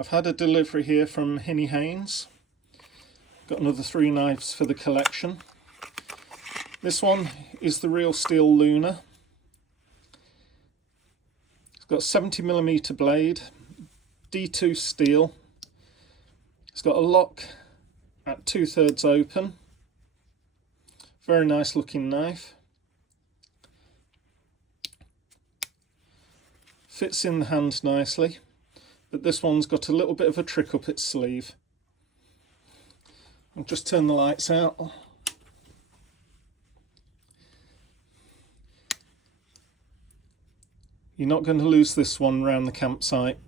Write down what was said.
I've had a delivery here from Henny Haynes. Got another 3 knives for the collection. This one is the Real Steel Luna. It's got a 70mm blade, D2 steel. It's got a lock at 2/3 open. Very nice looking knife. Fits in the hand nicely, but this one's got a little bit of a trick up its sleeve. I'll just turn the lights out. You're not going to lose this one round the campsite.